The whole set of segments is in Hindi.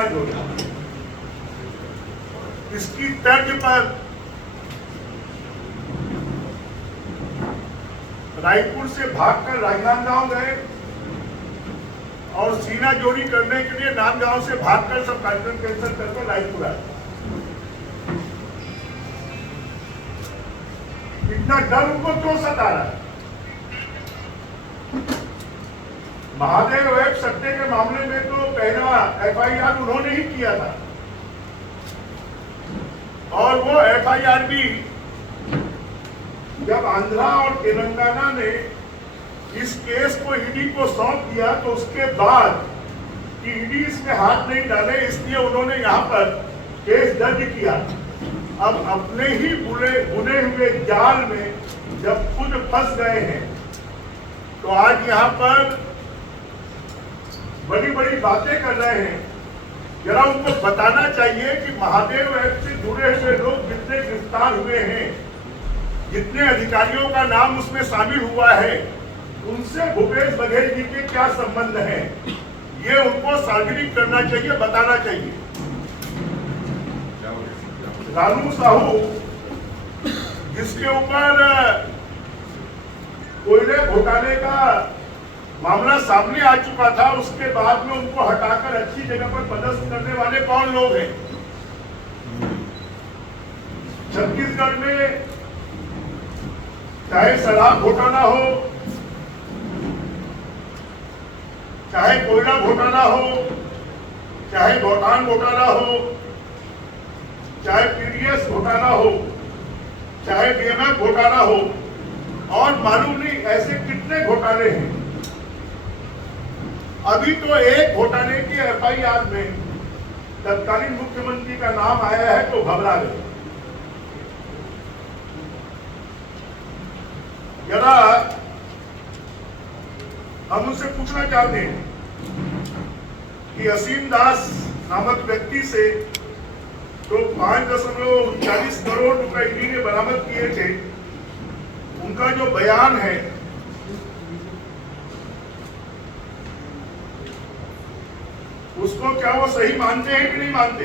सीना जोड़ा। इसकी तर्ज पर रायपुर से भागकर राजनांदगांव गए और सीना जोड़ी करने के लिए नांदगांव से भागकर सब कार्यक्रम कैंसिल करके रायपुर आए। इतना डर उनको क्यों सता रहा है? महादेव ऐप सट्टे के मामले में तो पहला FIR उन्होंने ही किया था और वो FIR भी जब आंध्रा और तेलंगाना ने इस केस को ईडी को सौंप दिया तो उसके बाद कि ईडी इसमें हाथ नहीं डाले, इसलिए उन्होंने यहाँ पर केस दर्ज किया। अब अपने ही बुने हुए जाल में जब खुद फंस गए हैं तो आज यहाँ पर बड़ी बड़ी बातें कर रहे हैं। जरा उनको बताना चाहिए कि महादेव ऐप से जुड़े हुए लोग जितने गिरफ्तार हुए हैं, जितने अधिकारियों का नाम उसमें शामिल हुआ है, उनसे भूपेश बघेल जी के क्या संबंध हैं, ये उनको सार्वजनिक करना चाहिए, बताना चाहिए। रानू साहू जिसके ऊपर कोयले घोटाले का मामला सामने आ चुका था, उसके बाद में उनको हटाकर अच्छी जगह पर पदस्थ करने वाले कौन लोग हैं? छत्तीसगढ़ में चाहे शराब घोटाला हो, चाहे कोयला घोटाला हो, चाहे गौठान घोटाला हो, चाहे PDS घोटाला हो, चाहे DMF घोटाला हो, और मालूम नहीं ऐसे कितने घोटाले हैं। अभी तो एक घोटाले की FIR में तत्कालीन मुख्यमंत्री का नाम आया है तो घबरा गए। जरा हम उनसे पूछना चाहते हैं कि असीम दास नामक व्यक्ति से तो 5.40 करोड़ रुपए ईडी ने बरामद किए थे, उनका जो बयान है उसको क्या वो सही मानते हैं कि नहीं मानते?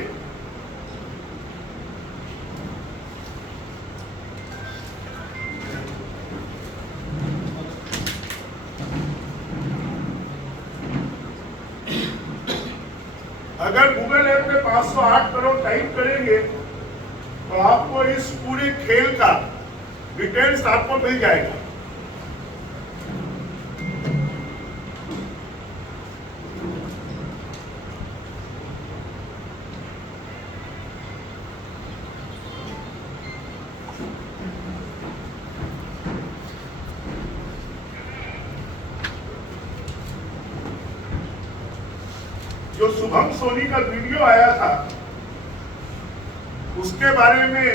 अगर गूगल ऐप में 508 करोड़ टाइप करेंगे तो आपको इस पूरे खेल का डिटेल्स आपको मिल जाएगा। जो शुभम सोनी का वीडियो आया था उसके बारे में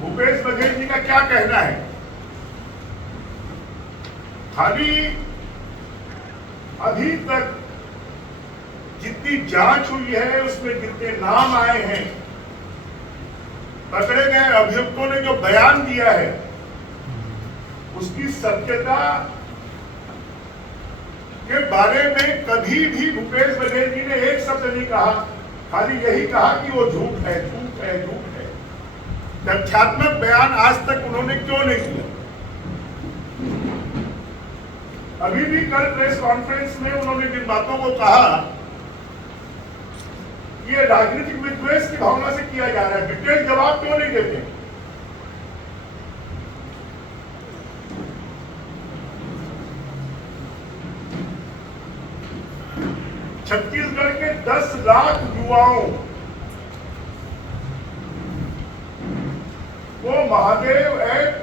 भूपेश बघेल जी का क्या कहना है? खाली अभी तक जितनी जांच हुई है उसमें जितने नाम आए हैं, पकड़े गए अभियुक्तों ने जो बयान दिया है, उसकी सत्यता के बारे में कभी भी भूपेश बघेल जी ने एक शब्द नहीं कहा। खाली यही कहा कि वो झूठ है, झूठ है, झूठ है। तथ्यात्मक बयान आज तक उन्होंने क्यों नहीं किया? अभी भी कल प्रेस कॉन्फ्रेंस में उन्होंने जिन बातों को कहा, ये राजनीतिक विद्वेष की भावना से किया जा रहा है। डिटेल जवाब क्यों नहीं देते? छत्तीसगढ़ के 10 लाख युवाओं को महादेव ऐप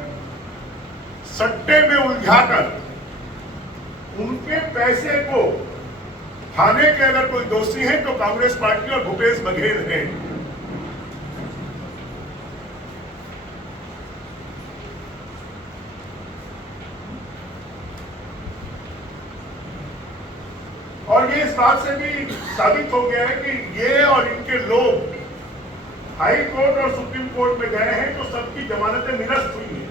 सट्टे में उलझाकर उनके पैसे को खाने के अगर कोई दोषी है तो कांग्रेस पार्टी और भूपेश बघेल है। और ये इस बात से भी साबित हो गया है कि ये और इनके लोग हाई कोर्ट और सुप्रीम कोर्ट में गए हैं तो सबकी जमानतें निरस्त हुई हैं।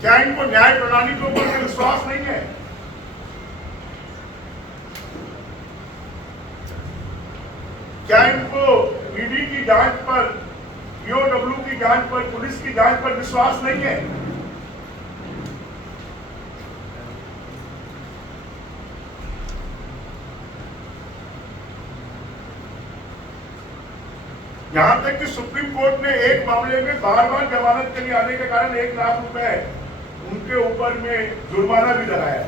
क्या इनको न्याय प्रणाली के ऊपर विश्वास नहीं है? क्या इनको ईडी की जांच पर, ईओडब्ल्यू की जांच पर, पुलिस की जांच पर विश्वास नहीं है? यहां तक कि सुप्रीम कोर्ट ने एक मामले में बार बार जमानत के लिए आने के कारण 1 लाख रुपए उनके ऊपर में जुर्माना भी लगाया।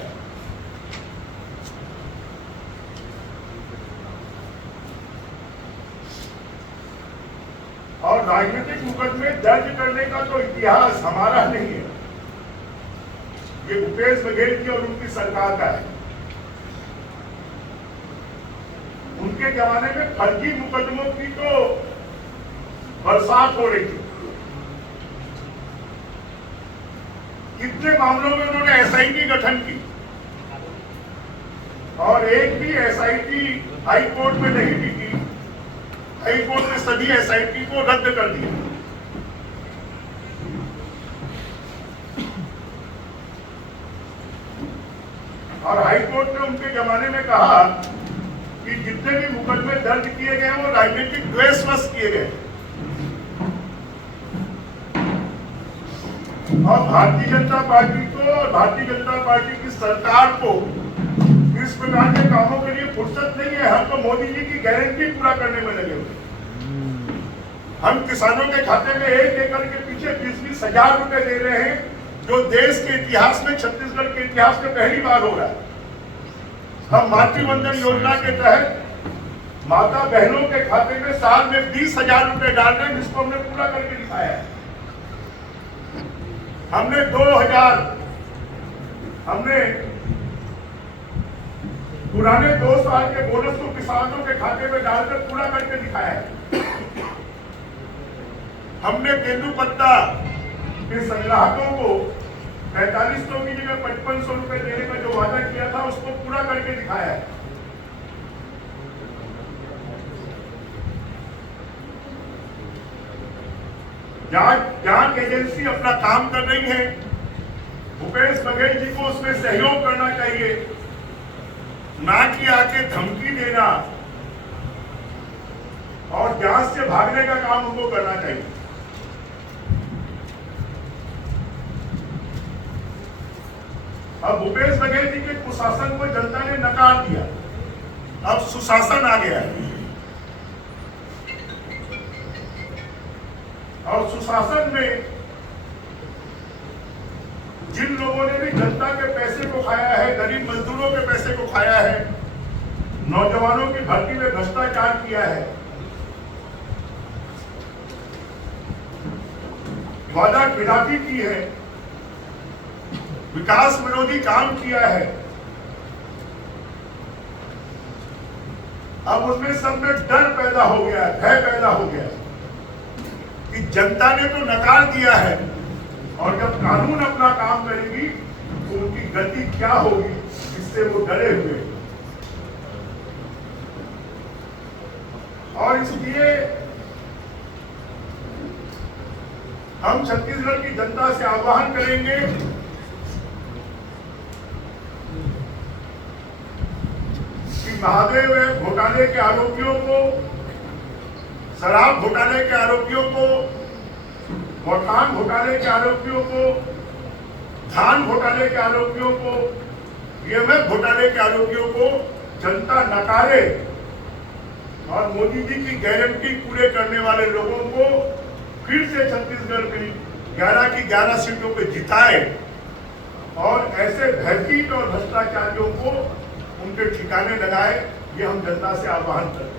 और राजनीतिक मुकदमे दर्ज करने का तो इतिहास हमारा नहीं है, ये भूपेश बघेल की और उनकी सरकार का है। उनके जमाने में फर्जी मुकदमों की तो बरसात हो रही थी। कितने मामलों में उन्होंने एसआईटी गठन की और एक भी एसआईटी हाई कोर्ट में नहीं टिकी। हाई कोर्ट ने सभी एसआईटी को रद्द कर दिया। और हाई कोर्ट ने उनके जमाने में कहा कि जितने भी मुकदमे दर्ज किए गए वो राजनीतिक द्वेषवश किए गए। और भारतीय जनता पार्टी को और भारतीय जनता पार्टी की सरकार को इस प्रकार के कामों के लिए फुर्सत नहीं है। हम तो मोदी जी की गारंटी पूरा करने में लगे हुए। हम किसानों के खाते में 1 एकड़ के पीछे 20-20 हजार रुपए दे रहे हैं, जो देश के इतिहास में, छत्तीसगढ़ के इतिहास में पहली बार हो रहा है। हम मातृवंदन योजना के तहत माता बहनों के खाते में साल में 20,000 रुपए डाल रहे हैं, जिसको हमने पूरा करके दिखाया है। हमने 2000 हमने पुराने 2 साल के बोनस को किसानों के खाते में डालकर पूरा करके दिखाया है। हमने तेंदुपत्ता के संग्राहकों को 4500 की जगह 5500 रुपए देने का जो वादा किया था उसको पूरा करके दिखाया है। जांच एजेंसी अपना काम कर रही है। भूपेश बघेल जी को उसमें सहयोग करना चाहिए, ना कि आके धमकी देना और जांच से भागने का काम उनको करना चाहिए। अब भूपेश बघेल जी के कुशासन को जनता ने नकार दिया, अब सुशासन आ गया है। और सुशासन में जिन लोगों ने भी जनता के पैसे को खाया है, गरीब मजदूरों के पैसे को खाया है, नौजवानों की भर्ती में भ्रष्टाचार किया है, वादा खिलाफी की है, विकास विरोधी काम किया है, अब उनमें सब में डर पैदा हो गया, भय पैदा हो गया कि जनता ने तो नकार दिया है और जब कानून अपना काम करेगी तो उनकी गति क्या होगी, इससे वो डरे हुए। और इसलिए हम छत्तीसगढ़ की जनता से आह्वान करेंगे कि महादेव घोटाले के आरोपियों को, शराब घोटाले के आरोपियों को, गौठान घोटाले के आरोपियों को, धान घोटाले के आरोपियों को, ईएमएफ घोटाले के आरोपियों को जनता नकारे और मोदी जी की गारंटी पूरे करने वाले लोगों को फिर से छत्तीसगढ़ में 11 की 11 सीटों पे जिताए और ऐसे भयभीत और भ्रष्टाचारियों को उनके ठिकाने लगाए। ये हम जनता से आह्वान करते हैं।